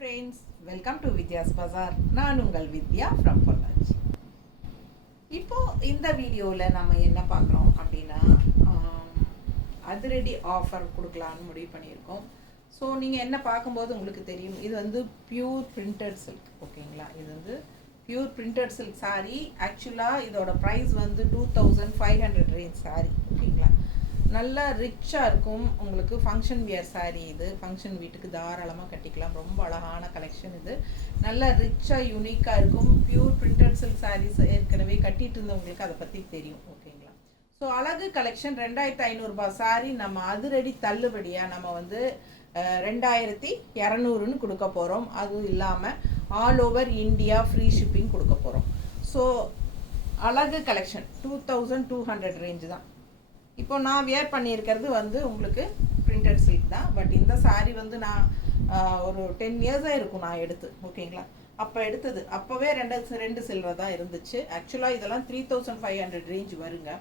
friends, welcome to Vidya's Bazaar. நான் உங்கள் வித்யா from Pollachi. இப்போ இந்த வீடியோவில் நம்ம என்ன பார்க்குறோம் அப்படின்னா அதிரடி ஆஃபர் கொடுக்கலான்னு முடிவு பண்ணியிருக்கோம். ஸோ நீங்கள் என்ன பார்க்கும்போது உங்களுக்கு தெரியும், இது வந்து பியூர் பிரிண்டட் சில்க். ஓகேங்களா, இது வந்து பியூர் பிரிண்டட் சில்க் சாரீ. ஆக்சுவலாக இதோட ப்ரைஸ் வந்து 2500 ரேஞ்ச் சாரீ. ஓகேங்களா, நல்லா ரிச்சாக இருக்கும். உங்களுக்கு ஃபங்க்ஷன் வியர் சாரீ. இது ஃபங்க்ஷன் வீட்டுக்கு தாராளமாக கட்டிக்கலாம். ரொம்ப அழகான கலெக்ஷன். இது நல்லா ரிச்சாக யூனிக்காக இருக்கும். பியூர் பிரிண்டட் சில்க் சாரீஸ் ஏற்கனவே கட்டிட்டு இருந்தவங்களுக்கு அதை பற்றி தெரியும். ஓகேங்களா, ஸோ அழகு கலெக்ஷன் 2500 சாரீ நம்ம அதிரடி தள்ளுபடியாக நம்ம வந்து 2200ன்னு கொடுக்க போகிறோம். அதுவும் இல்லாமல் all over India free shipping கொடுக்க போகிறோம். ஸோ அழகு கலெக்ஷன் 2200 ரேஞ்சு தான். இப்போ நான் வியர் பண்ணியிருக்கிறது வந்து உங்களுக்கு பிரிண்டட் சில்க் தான். பட் இந்த சாரீ வந்து நான் ஒரு 10 இயர்ஸாக இருக்கும் நான் எடுத்து. ஓகேங்களா, அப்போ எடுத்தது அப்போவே ரெண்டு சில்வர் தான் இருந்துச்சு. ஆக்சுவலாக இதெல்லாம் 3500 ரேஞ்ச் வருங்க.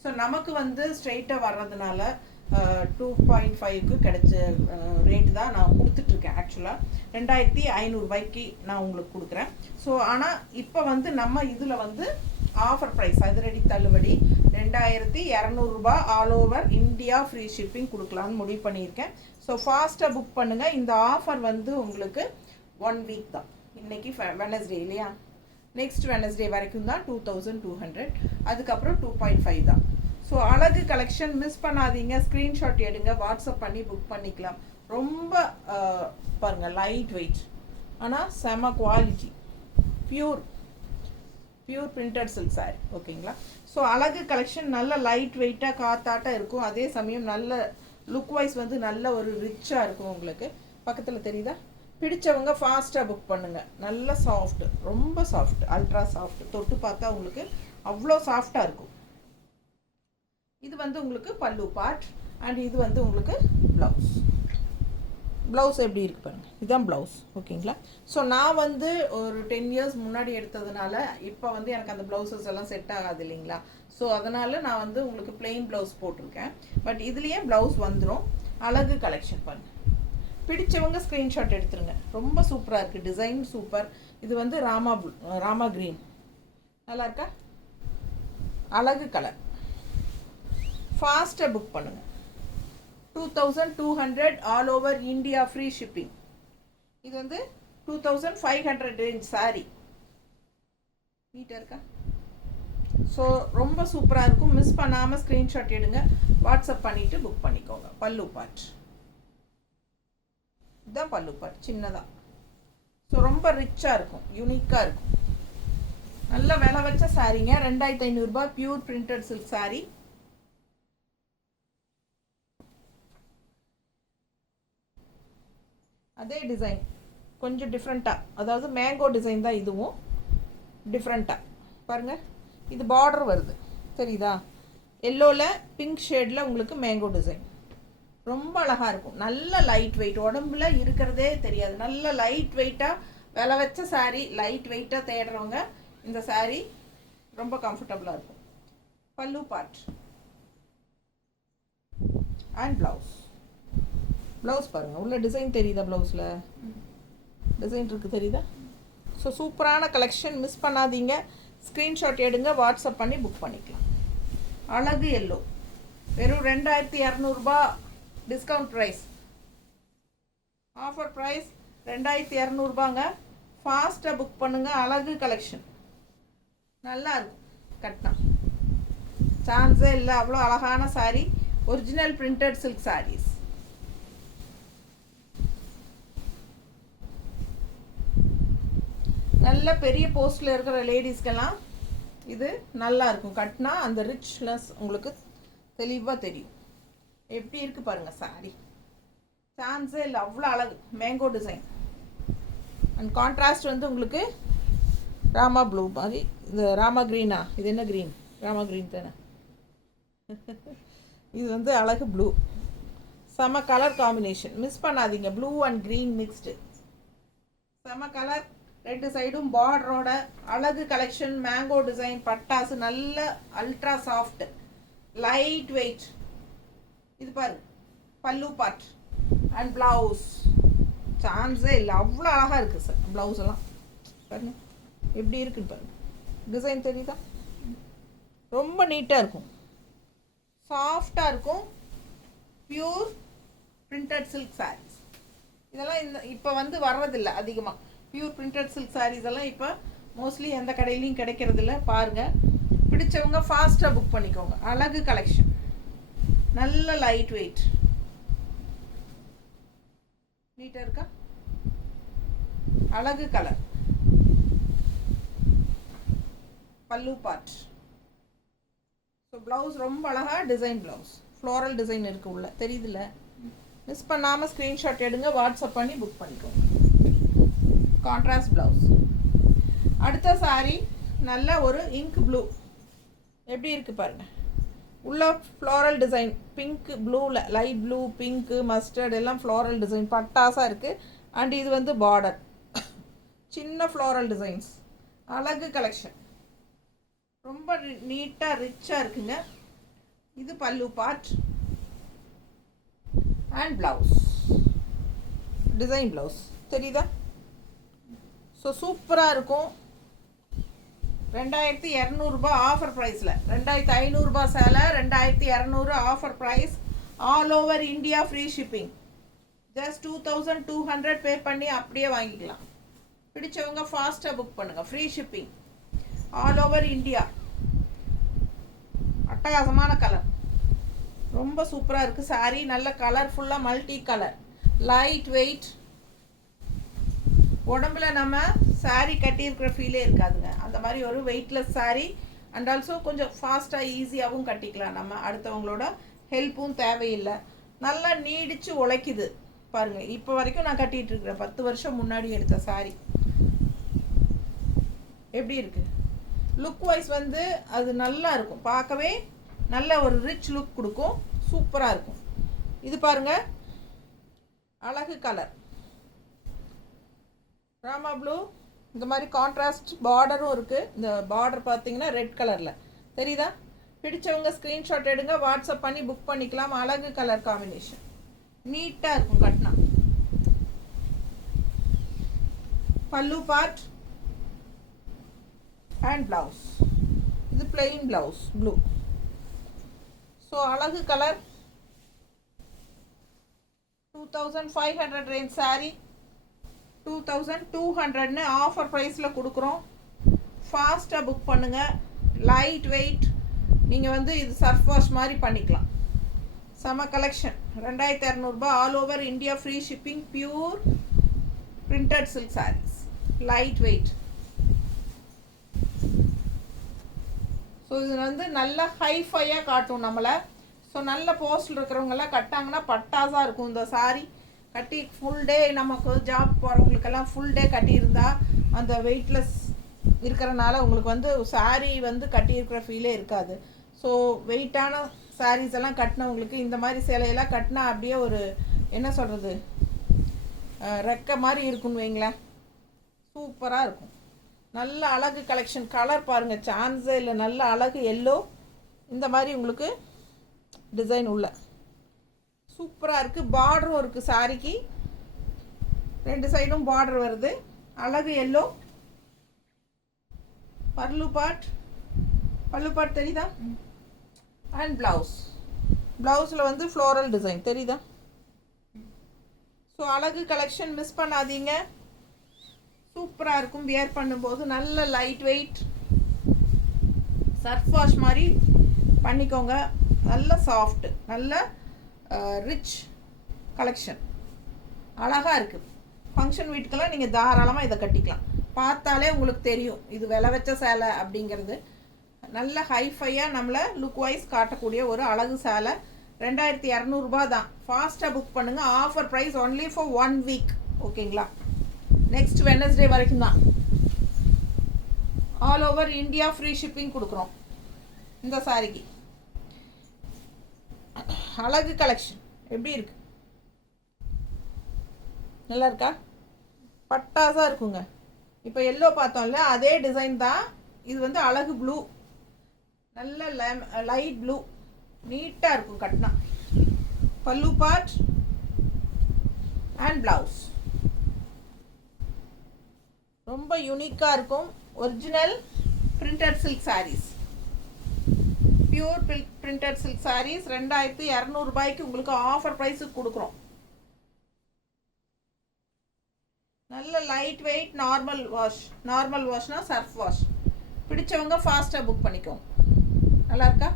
ஸோ நமக்கு வந்து ஸ்ட்ரெயிட்டாக வர்றதுனால 2.5க்கு கிடைச்ச ரேட்டு தான் நான் கொடுத்துட்ருக்கேன். ஆக்சுவலாக 2500 நான் உங்களுக்கு கொடுக்குறேன். ஸோ ஆனால் இப்போ வந்து நம்ம இதில் வந்து ஆஃபர் ப்ரைஸ் அதிரடி தள்ளுபடி 2200 all over India free shipping கொடுக்கலான்னு முடிவு பண்ணியிருக்கேன். ஸோ ஃபாஸ்ட்டாக புக் பண்ணுங்கள். இந்த ஆஃபர் வந்து உங்களுக்கு 1 வீக் தான். இன்றைக்கி வெனஸ்டே இல்லையா, நெக்ஸ்ட் வெனஸ்டே வரைக்கும் தான் 2200. அதுக்கப்புறம் 2.5 தான். ஸோ அழகு கலெக்ஷன் மிஸ் பண்ணாதீங்க. ஸ்க்ரீன்ஷாட் எடுங்க, வாட்ஸ்அப் பண்ணி புக் பண்ணிக்கலாம். ரொம்ப பாருங்கள், லைட் வெயிட் ஆனால் செம quality. Pure printed silk sorry. ஓகேங்களா, ஸோ அழகு கலெக்ஷன் நல்ல லைட் வெயிட்டாக காத்தாட்டாக இருக்கும். அதே சமயம் நல்ல லுக் வைஸ் வந்து நல்ல ஒரு ரிச்சாக இருக்கும். உங்களுக்கு பக்கத்தில் தெரியுதா? பிடிச்சவங்க ஃபாஸ்ட்டாக புக் பண்ணுங்கள். நல்ல சாஃப்ட், ரொம்ப சாஃப்ட், அல்ட்ரா சாஃப்ட். தொட்டு பார்த்தா உங்களுக்கு அவ்வளோ சாஃப்டாக இருக்கும். இது வந்து உங்களுக்கு பல்லு பார்ட் அண்ட் இது வந்து உங்களுக்கு ப்ளவுஸ் எப்படி இருக்குது பாருங்கள். இதுதான் ப்ளவுஸ். ஓகேங்களா, ஸோ நான் வந்து ஒரு 10 இயர்ஸ் முன்னாடி எடுத்ததுனால இப்போ வந்து எனக்கு அந்த ப்ளவுசஸ் எல்லாம் செட் ஆகாது இல்லைங்களா. ஸோ அதனால் நான் வந்து உங்களுக்கு பிளெயின் ப்ளவுஸ் போட்டிருக்கேன். பட் இதுலேயே ப்ளவுஸ் வந்துடும். அழகு கலெக்ஷன் பாருங்கள். பிடிச்சவங்க ஸ்க்ரீன்ஷாட் எடுத்துருங்க. ரொம்ப சூப்பராக இருக்குது. Design super. இது வந்து ராமா க்ரீன் நல்லா இருக்கா? அழகு கலர். ஃபாஸ்ட்டாக புக் பண்ணுங்கள். 2200 all over India free shipping. இது வந்து 2500 ரேஞ்ச் சாரி. நீட்டாக இருக்கா? ஸோ ரொம்ப சூப்பராக இருக்கும். மிஸ் பண்ணாமல் ஸ்க்ரீன்ஷாட் எடுங்க, வாட்ஸ்அப் பண்ணிவிட்டு புக் பண்ணிக்கோங்க. பல்லு பார்ட் இதுதான் பல்லு பார்ட், சின்னதாக. ஸோ ரொம்ப ரிச்சாக இருக்கும், யூனிக்காக இருக்கும். நல்ல விலை வச்ச சாரீங்க. 2500 பியூர் பிரிண்டட் சில்க் சாரீ. அதே டிசைன் கொஞ்சம் டிஃப்ரெண்ட்டாக, அதாவது மேங்கோ டிசைன் தான். இதுவும் டிஃப்ரெண்ட்டாக பாருங்கள். இது பார்டர் வருது தெரியுதா? எல்லோவில் பிங்க் ஷேடில் உங்களுக்கு மேங்கோ டிசைன் ரொம்ப அழகாக இருக்கும். நல்ல லைட் வெயிட், உடம்புல இருக்கிறதே தெரியாது. நல்ல லைட் வெயிட்டாக விலை வச்ச சாரீ. லைட் வெயிட்டாக தேடுறவங்க இந்த சாரீ ரொம்ப கம்ஃபர்டபுளாக இருக்கும். பல்லு பார்ட் அண்ட் ப்ளவுஸ் பாருங்கள். உள்ள டிசைன் தெரியுதா? ப்ளவுஸில் டிசைன் இருக்குது தெரியுதா? ஸோ சூப்பரான கலெக்ஷன். மிஸ் பண்ணாதீங்க. ஸ்க்ரீன்ஷாட் எடுங்க, வாட்ஸ்அப் பண்ணி புக் பண்ணிக்கலாம். அழகு எல்லோ வெறும் 2200 டிஸ்கவுண்ட் ப்ரைஸ். Offer price 2200. ஃபாஸ்ட்டாக புக் பண்ணுங்கள். அழகு கலெக்ஷன் நல்லா இருக்கும். கட்டினா சான்ஸே இல்லை. அவ்வளோ அழகான sari. Original printed silk saris. நல்ல பெரிய போஸ்ட்டில் இருக்கிற லேடிஸ்க்கெல்லாம் இது நல்லா இருக்கும். கட்டினா அந்த ரிச்னஸ் உங்களுக்கு தெளிவாக தெரியும். எப்படி இருக்குது பாருங்கள் சாரீ. சான்ஸே இல்லை, அவ்வளோ அழகு. மேங்கோ டிசைன் அண்ட் கான்ட்ராஸ்ட் வந்து உங்களுக்கு ராமா ப்ளூ மாதிரி. இது ராமா க்ரீனா? இது என்ன க்ரீன்? ராமா க்ரீன் தானே. இது வந்து அழகு ப்ளூ. செம கலர் காம்பினேஷன். மிஸ் பண்ணாதீங்க. Blue and green mixed. செம கலர். 2 சைடும் பார்டரோட அழகு கலெக்ஷன். மேங்கோ டிசைன், பட்டாசு, நல்ல அல்ட்ரா சாஃப்ட், லைட் வெயிட். இது பாரு பல்லு பார்ட் அண்ட் ப்ளவுஸ். சான்ஸே இல்லை, அவ்வளோ அழகாக இருக்குது சார் ப்ளவுஸ் எல்லாம். பாருங்க எப்படி இருக்குன்னு பாருங்க, டிசைன் தெரியுதா? ரொம்ப நீட்டாக இருக்கும், சாஃப்டாக இருக்கும், பியூர் பிரிண்டட் சில்க் சாரீஸ். இதெல்லாம் இப்போ வந்து வர்றதில்லை அதிகமாக. பியூர் பிரிண்டட் சில்க் சாரீஸ் எல்லாம் இப்போ மோஸ்ட்லி எந்த கடையிலையும் கிடைக்கிறதில்ல. பாருங்கள், பிடிச்சவங்க ஃபாஸ்ட்டாக புக் பண்ணிக்கோங்க. அழகு கலெக்ஷன், நல்ல லைட் வெயிட், நீட்டாக இருக்கா? அழகு கலர், பல்லு பார்ட். ஸோ ப்ளவுஸ் ரொம்ப அழகாக டிசைன் ப்ளவுஸ், ஃப்ளோரல் டிசைன் இருக்குது உள்ள, தெரியுதுல்ல? மிஸ் பண்ணாமல் ஸ்க்ரீன்ஷாட் எடுங்க, வாட்ஸ்அப் பண்ணி புக் பண்ணிக்கோங்க. Contrast blouse. அடுத்த சாரீ நல்ல ஒரு இங்க் ப்ளூ, எப்படி இருக்குது பாருங்கள். உள்ள ஃப்ளோரல் டிசைன், பிங்க் ப்ளூவில், லைட் ப்ளூ, பிங்க்கு, மஸ்டர்ட் எல்லாம் ஃப்ளோரல் டிசைன் பட்டாசாக இருக்குது. அண்ட் இது வந்து பார்டர், சின்ன ஃப்ளோரல் டிசைன்ஸ். அழகு கலெக்ஷன், ரொம்ப நீட்டாக ரிச்சாக இருக்குங்க. இது pallu part and blouse, design blouse தெரியுதா? ஸோ சூப்பராக இருக்கும். 2200 ஆஃபர் ப்ரைஸில், 2500 சேலை, 2200 offer price. All over India free shipping. Just 2200 pay பண்ணி அப்படியே வாங்கிக்கலாம். பிடிச்சவங்க ஃபாஸ்ட்டாக புக் பண்ணுங்கள். Free shipping all over India. அட்டகாசமான கலர், ரொம்ப சூப்பராக இருக்குது சாரீ. நல்ல கலர்ஃபுல்லாக மல்டி கலர், லைட் வெயிட். உடம்புல நம்ம சாரீ கட்டியிருக்கிற ஃபீலே இருக்காதுங்க. அந்த மாதிரி ஒரு வெயிட்லெஸ் சாரீ. அண்ட் ஆல்சோ கொஞ்சம் ஃபாஸ்ட்டாக ஈஸியாகவும் கட்டிக்கலாம். நம்ம அடுத்தவங்களோட ஹெல்ப்பும் தேவையில்லை. நல்லா நீடித்து உழைக்குது பாருங்கள். இப்போ வரைக்கும் நான் கட்டிகிட்டு இருக்கிறேன். 10 வருஷம் முன்னாடி எடுத்த சாரீ. எப்படி இருக்குது? லுக் வைஸ் வந்து அது நல்லா இருக்கும், பார்க்கவே நல்ல ஒரு ரிச் லுக் கொடுக்கும், சூப்பராக இருக்கும். இது பாருங்கள், அழகு கலர், ராமா ப்ளூ. இந்த மாதிரி கான்ட்ராஸ்ட் பார்டரும் இருக்குது. இந்த பார்டர் பார்த்தீங்கன்னா ரெட் கலரில் தெரியுதா? பிடிச்சவங்க ஸ்க்ரீன்ஷாட் எடுங்க, வாட்ஸ்அப் பண்ணி புக் பண்ணிக்கலாம். அழகு கலர் காம்பினேஷன், நீட்டாக இருக்கும் கட்டினா. Pallu part and blouse. இது பிளெயின் ப்ளவுஸ் ப்ளூ. ஸோ அழகு கலர். 2500 ரேஞ்ச் சாரீ 2200 ஆஃபர் ப்ரைஸில் கொடுக்குறோம். ஃபாஸ்ட்டாக புக் பண்ணுங்கள். Light weight. நீங்கள் வந்து இது சர்ஃப் வாஷ் மாதிரி பண்ணிக்கலாம். செம collection. 2200 all over India free shipping. Pure printed silk saris, light weight. So இது வந்து நல்ல ஹைஃபையாக காட்டும் நம்மளை. ஸோ நல்ல போஸ்டில் இருக்கிறவங்கெல்லாம் கட்டாங்கன்னா பட்டாசாக இருக்கும் இந்த சாரீ. கட்டி ஃபுல் டே நமக்கு ஜாப் போகிறவங்களுக்கெல்லாம் ஃபுல் டே கட்டியிருந்தா அந்த வெயிட்லெஸ் இருக்கிறனால உங்களுக்கு வந்து சாரீ வந்து கட்டியிருக்கிற ஃபீலே இருக்காது. ஸோ வெயிட்டான சாரீஸ் எல்லாம் கட்டினவங்களுக்கு இந்த மாதிரி சேலையெல்லாம் கட்டினா அப்படியே ஒரு என்ன சொல்கிறது, ரெக்கை மாதிரி இருக்குன்னு வைங்களேன், சூப்பராக இருக்கும். நல்ல அழகு கலெக்ஷன். கலர் பாருங்கள், சான்ஸே இல்லை. நல்ல அழகு எல்லோ. இந்த மாதிரி உங்களுக்கு டிசைன் உள்ள சூப்பராக இருக்குது. பார்டரும் இருக்குது சாரிக்கு, 2 சைடும் பார்டர் வருது. அழகு எல்லோ. பல்லு பார்ட் தெரியுதா? And blouse. ப்ளவுஸில் வந்து ஃப்ளோரல் டிசைன் தெரியுதா? ஸோ அழகு கலெக்ஷன் மிஸ் பண்ணாதீங்க. சூப்பராக இருக்கும் வியர் பண்ணும்போது. நல்ல லைட் வெயிட், சர்ஃப் வாஷ் மாதிரி பண்ணிக்கோங்க. நல்ல சாஃப்ட், நல்ல ரிச் கலெக்ஷன். அழகாக இருக்குது. ஃபங்க்ஷன் வீட்டுக்கெல்லாம் நீங்கள் தாராளமாக இதை கட்டிக்கலாம். பார்த்தாலே உங்களுக்கு தெரியும் இது விலை வச்ச சேலை அப்படிங்கிறது. நல்ல ஹைஃபையாக நம்மளை லுக் வைஸ் காட்டக்கூடிய ஒரு அழகு சேலை. 2200 தான். ஃபாஸ்ட்டாக புக் பண்ணுங்கள். Offer price only for 1 week. ஓகேங்களா? நெக்ஸ்ட் வெனஸ்டே வரைக்கும் தான். All over India free shipping கொடுக்குறோம் இந்த சாரிக்கு. அழகு கலெக்ஷன் எப்படி இருக்கு? நல்லா இருக்கா? பட்டாசாக இருக்குங்க. இப்போ எல்லோ பார்த்தோம்ல, அதே டிசைன் தான். இது வந்து அழகு ப்ளூ, நல்ல லைட் ப்ளூ, நீட்டாக இருக்கும் கட்டினா. Pallu part and blouse. ரொம்ப யூனிக்காக இருக்கும். Original printed silk saris, pure printed silk saris 2200 ரூபாய்க்கு உங்களுக்கு ஆஃபர் ப்ரைஸுக்கு கொடுக்குறோம். நல்ல light weight normal wash. Normal வாஷ்னா சர்ஃப் வாஷ். பிடிச்சவங்க ஃபாஸ்ட்டாக புக் பண்ணிக்கோங்க. நல்லா இருக்கா?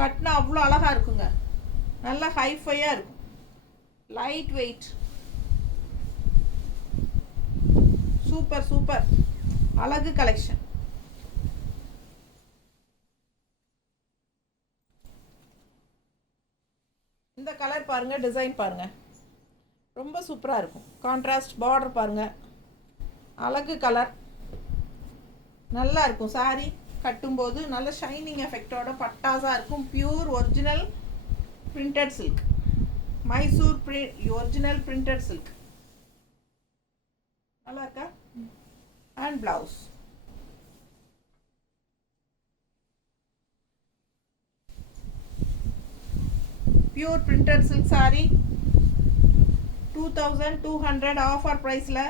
கட்டினா அவ்வளோ அழகாக இருக்குங்க. நல்லா ஹைஃபையாக இருக்கும். லைட் வெயிட், சூப்பர் சூப்பர் அழகு கலெக்ஷன். இந்த கலர் பாருங்க, டிசைன் பாருங்க, ரொம்ப சூப்பராக இருக்கும். கான்ட்ராஸ்ட் பார்டர் பாருங்க, அழகு கலர், நல்லா இருக்கும். சாரி கட்டும்போது நல்ல ஷைனிங் எஃபெக்டோட பட்டாஸாக இருக்கும். Pure original printed silk, Mysore original printed silk. நல்லா இருக்கா? And blouse pure printed silk sorry 2200 offer ப்ரைஸில்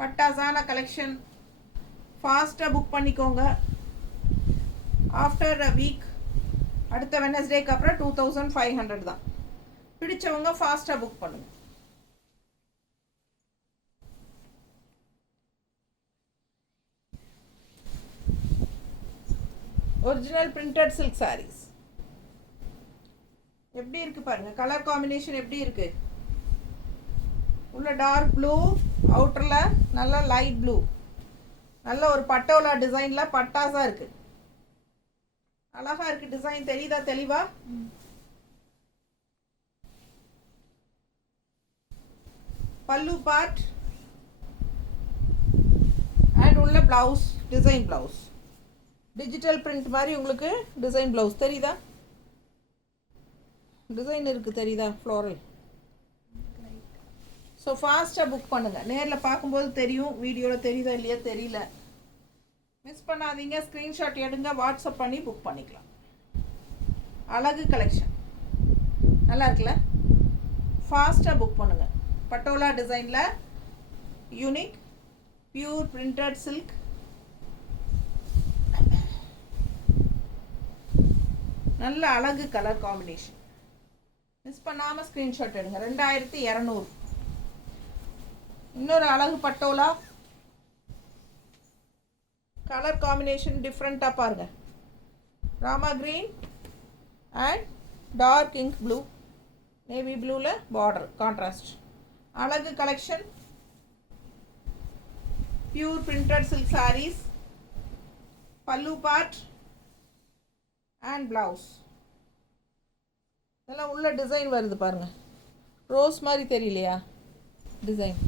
பட்டாசான கலெக்ஷன். ஃபாஸ்ட்டாக புக் பண்ணிக்கோங்க. ஆஃப்டர் அ வீக், அடுத்த வெனஸ்டேக்கு அப்புறம் 2500 தான். பிடிச்சவங்க ஃபாஸ்ட்டாக புக் பண்ணுங்க. ஒரிஜினல் பிரிண்டட் சில்க் சாரீஸ் எப்படி இருக்கு பாருங்க. கலர் காம்பினேஷன் எப்படி இருக்கு? உள்ள டார்க் ப்ளூ, அவுட்டரில் நல்ல லைட் ப்ளூ, நல்ல ஒரு பட்டோலா டிசைனில் பட்டாஸாக இருக்கு. அழகா இருக்கு டிசைன். தெரியுதா தெளிவா? பல்லு பார்ட் அண்ட் உள்ள blouse, design blouse, digital print மாதிரி உங்களுக்கு டிசைன் பிளவுஸ். தெரியுதா? டிசைன் இருக்குது, தெரியுதா? ஃப்ளோரல். ஸோ ஃபாஸ்ட்டாக புக் பண்ணுங்கள். நேரில் பார்க்கும்போது தெரியும், வீடியோவில் தெரியுதா இல்லையா தெரியல. மிஸ் பண்ணாதீங்க. ஸ்க்ரீன்ஷாட் எடுங்க, வாட்ஸ்அப் பண்ணி புக் பண்ணிக்கலாம். அழகு கலெக்ஷன் நல்லா இருக்குல்ல? ஃபாஸ்ட்டாக புக் பண்ணுங்கள். பட்டோலா டிசைனில் யூனிக் பியூர் பிரிண்டட் சில்க். நல்ல அழகு கலர் காம்பினேஷன். மிஸ் பண்ணாமல் ஸ்க்ரீன்ஷாட் எடுங்க. 2200. இன்னொரு அழகு பட்டோலா கலர் காம்பினேஷன் டிஃப்ரெண்ட்டாக பாருங்க. Rama green and dark ink blue, navy ப்ளூவில் பார்டர் கான்ட்ராஸ்ட். அழகு collection. Pure printed silk saris. Pallu part and blouse. இதெல்லாம் உள்ள டிசைன் வருது பாருங்க. ரோஸ் மாதிரி தெரியலையா டிசைன்?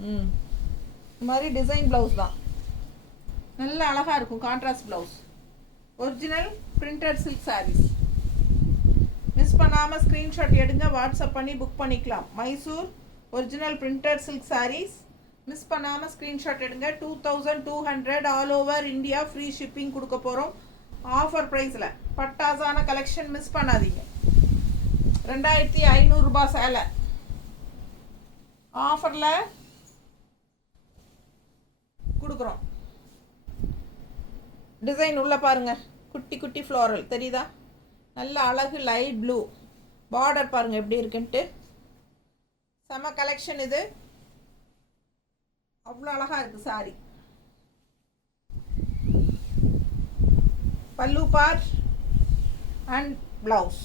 இந்த மாதிரி டிசைன் ப்ளவுஸ் தான். நல்ல அழகாக இருக்கும். Contrast blouse. Original printed silk saris. Miss பண்ணாமல் ஸ்க்ரீன்ஷாட் எடுங்க, வாட்ஸ்அப் பண்ணி புக் பண்ணிக்கலாம். Mysore original printed silk saris. Miss பண்ணாமல் ஸ்க்ரீன்ஷாட் எடுங்க. 2200 all over India free shipping கொடுக்க போகிறோம் ஆஃபர் ப்ரைஸில். பட்டாசான கலெக்ஷன் மிஸ் பண்ணாதீங்க. 2500 ரூபாய் சேலை ஆஃபரில் கொடுக்குறோம். டிசைன் உள்ள பாருங்க, குட்டி குட்டி ஃப்ளோரல் தெரியுதா? நல்ல அழகு லைட் ப்ளூ. பார்டர் பாருங்க எப்படி இருக்குன்ட்டு. செம கலெக்ஷன் இது. அவ்வளோ அழகாக இருக்குது சாரி. பல்லு பார்ட் அண்ட் ப்ளவுஸ்.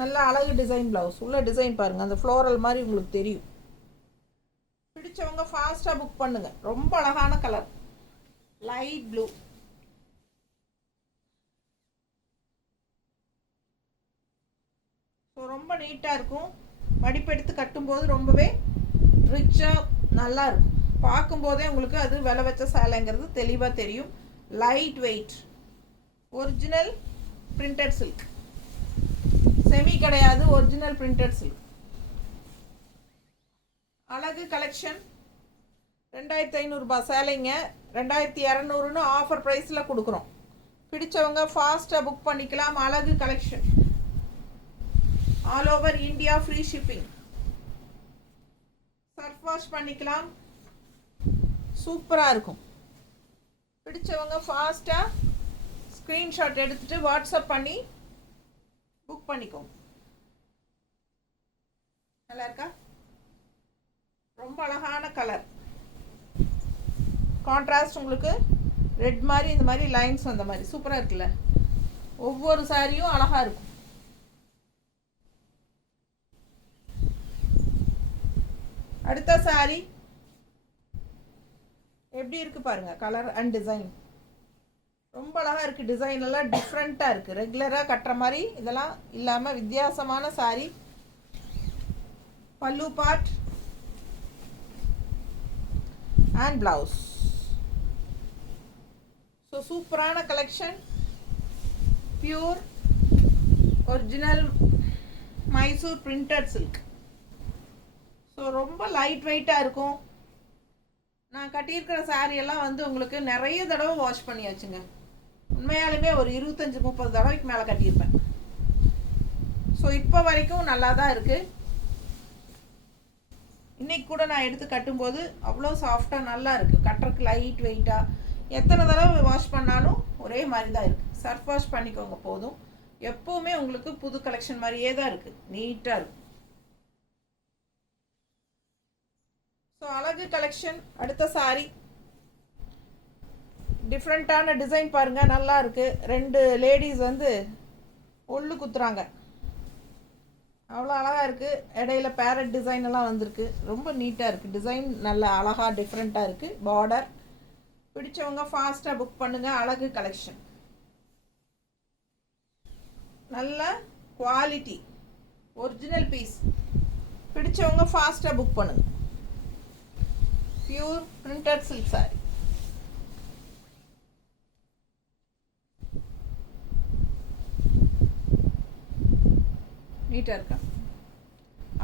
நல்ல அழகு டிசைன் ப்ளவுஸ். உள்ள டிசைன் பாருங்கள், அந்த ஃப்ளோரல் மாதிரி உங்களுக்கு தெரியும். பிடிச்சவங்க ஃபாஸ்ட்டாக புக் பண்ணுங்க. ரொம்ப அழகான கலர் லைட் ப்ளூ. ஸோ ரொம்ப நீட்டாக இருக்கும். மடிப்பெடுத்து கட்டும்போது ரொம்பவே ரிச்சாக நல்லா இருக்கும். பார்க்கும்போதே உங்களுக்கு அது விலை வச்ச சேலைங்கிறது தெளிவாக தெரியும். Light weight original printed silk. Semi கிடையாது, ஒரிஜினல் பிரிண்டட் சில்க். அழகு கலெக்ஷன். 2500 ரூபாய் சேலைங்க 2200ன்னு ஆஃபர் ப்ரைஸில் கொடுக்குறோம். பிடிச்சவங்க ஃபாஸ்ட்டாக புக் பண்ணிக்கலாம். அழகு collection. All over India free shipping. Surf wash பண்ணிக்கலாம். சூப்பராக இருக்கும். பிடிச்சவங்க ஃபாஸ்ட்டாக ஸ்க்ரீன்ஷாட் எடுத்துகிட்டு வாட்ஸ்அப் பண்ணி புக் பண்ணிக்கோங்க. நல்லா இருக்கா? ரொம்ப அழகான கலர் கான்ட்ராஸ்ட். உங்களுக்கு ரெட் மாதிரி இந்த மாதிரி லைன்ஸ் வந்த மாதிரி சூப்பராக இருக்குல்ல. ஒவ்வொரு சாரியும் அழகாக இருக்கும். அடுத்த சாரி எப்படி இருக்கு பாருங்க. கலர் அண்ட் டிசைன் ரொம்ப அழகாக இருக்குது. டிசைன் எல்லாம் டிஃப்ரெண்ட்டாக இருக்குது. ரெகுலராக கட்டுற மாதிரி இதெல்லாம் இல்லாமல் வித்தியாசமான சாரி. பல்லு பார்ட் அண்ட் பிளவுஸ். ஸோ சூப்பரான collection. Pure original Mysore printed silk. So ரொம்ப லைட் வெயிட்டாக இருக்கும். நான் கட்டியிருக்கிற சாரியெல்லாம் வந்து உங்களுக்கு நிறைய தடவை வாஷ் பண்ணியாச்சுங்க. உண்மையாலுமே ஒரு 25-30 தடவைக்கு மேலே கட்டியிருப்பேன். ஸோ இப்போ வரைக்கும் நல்லா தான் இருக்குது. இன்றைக்கி கூட நான் எடுத்து கட்டும்போது அவ்வளோ சாஃப்டாக நல்லா இருக்குது. கட்டுறதுக்கு லைட் வெயிட்டாக எத்தனை தடவை வாஷ் பண்ணாலும் ஒரே மாதிரி தான் இருக்குது. சர்ஃப் வாஷ் பண்ணிக்கோங்க போதும். எப்போவுமே உங்களுக்கு புது கலெக்ஷன் மாதிரியே தான் இருக்குது. நீட்டாக இருக்கும். ஸோ அழகு கலெக்ஷன். அடுத்த சாரி டிஃப்ரெண்ட்டான டிசைன் பாருங்கள். நல்லா இருக்குது. 2 லேடிஸ் வந்து ஒல்லு குத்துறாங்க. அவ்வளோ அழகாக இருக்குது. இடையில பேரட் டிசைன் எல்லாம் வந்திருக்கு. ரொம்ப நீட்டாக இருக்குது. டிசைன் நல்லா அழகாக டிஃப்ரெண்ட்டாக இருக்குது. பார்டர். பிடிச்சவங்க ஃபாஸ்ட்டாக புக் பண்ணுங்கள். அழகு கலெக்ஷன். நல்ல குவாலிட்டி ஒரிஜினல் பீஸ். பிடிச்சவங்க ஃபாஸ்ட்டாக புக் பண்ணுங்கள். Pure printed silk sari. நீட்டாக இருக்கா?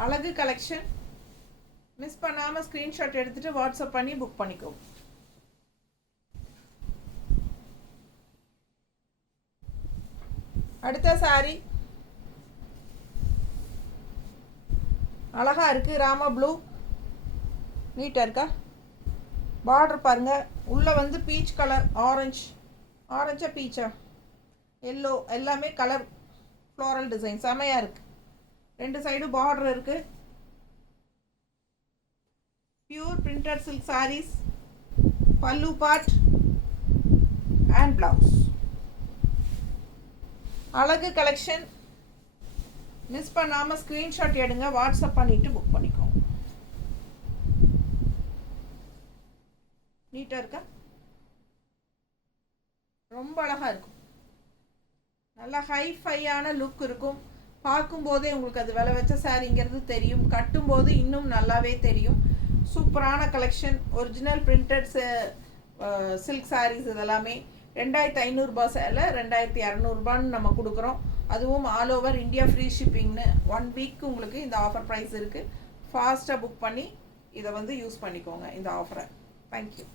அழகு கலெக்ஷன். மிஸ் பண்ணாமல் ஸ்க்ரீன்ஷாட் எடுத்துகிட்டு வாட்ஸ்அப் பண்ணி புக் பண்ணிக்கோ. அடுத்த சாரி அழகாக இருக்குது. ராமா ப்ளூ. நீட்டாக இருக்கா? பார்டர் பாருங்கள். உள்ளே வந்து பீச் கலர், ஆரஞ்சா பீச்சா எல்லோ எல்லாமே கலர் ஃப்ளோரல் டிசைன் செமையாக இருக்குது. 2 சைடும் பார்டர் இருக்குது. Pure printed silk saris. Pallu part and blouse. அழகு கலெக்ஷன். மிஸ் பண்ணாமல் ஸ்க்ரீன்ஷாட் எடுங்க. வாட்ஸ்அப் பண்ணிவிட்டு புக் பண்ணிக்கோங்க. நீட்டாக இருக்கா? ரொம்ப அழகாக இருக்கும். நல்லா ஹைஃபையான லுக் இருக்கும். பார்க்கும்போதே உங்களுக்கு அது விலை வச்ச சாரிங்கிறது தெரியும். கட்டும்போது இன்னும் நல்லாவே தெரியும். சூப்பரான collection. Original printed silk saris இதெல்லாமே 2500 சேலை 2200 நம்ம கொடுக்குறோம். அதுவும் ஆல் ஓவர் இந்தியா ஃப்ரீ ஷிப்பிங்னு 1 வீக் உங்களுக்கு இந்த ஆஃபர் ப்ரைஸ் இருக்குது. ஃபாஸ்ட்டாக புக் பண்ணி இதை வந்து யூஸ் பண்ணிக்கோங்க இந்த ஆஃபரை. தேங்க்யூ.